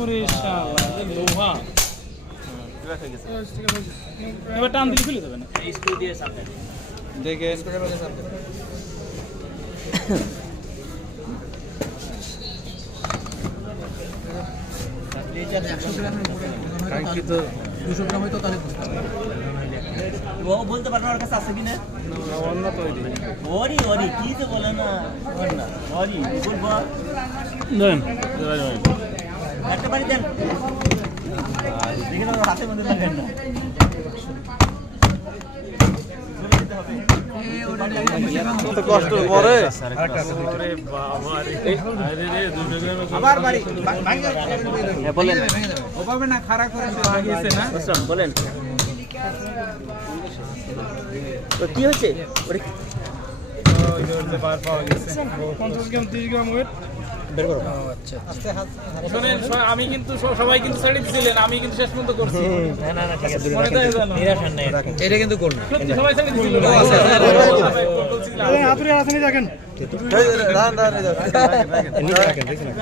ওরে শালা লোহা এবার টান দিলে খুলে যাবে না স্ক্রু দিয়ে সামনে দেখেন কাঙ্ক্ষিত 200 গ্রাম হয়তো তাহলে বুঝতে পারবে ও বলতে পারবে ওর কাছে আছে কিনা অন্য তৈরি ওরি ওরি কি তো বলে না না ওরি বলবো দেন একটা বাড়ি দেন দেখেন ওর হাতে মধ্যে লাগেন না কত কষ্ট পরে ওরে বাবা রে আরে রে 200 গ্রাম আবার বাড়ি হ্যাঁ বলেন ওভাবে না খাড়া করে লাগিয়েছে না বুঝলাম বলেন তো কি হচ্ছে ওরে ওই ধরতে বার পাওয়া গেছে 50 গ্রাম 30 গ্রাম ওয়েট বের করো আচ্ছা শুনেন আমি কিন্তু সবাই কিন্তু ছেড়ে দিছিলেন আমি কিন্তু শেষ পর্যন্ত করছি না না না ঠিক আছে মনে থাকে জানো নিরাশ নাই এটা কিন্তু কোন সত্যি সবাই ছেড়ে দিছিল হাতুড়ি আসেনি দেখেন না নিচে রাখেন দেখছেন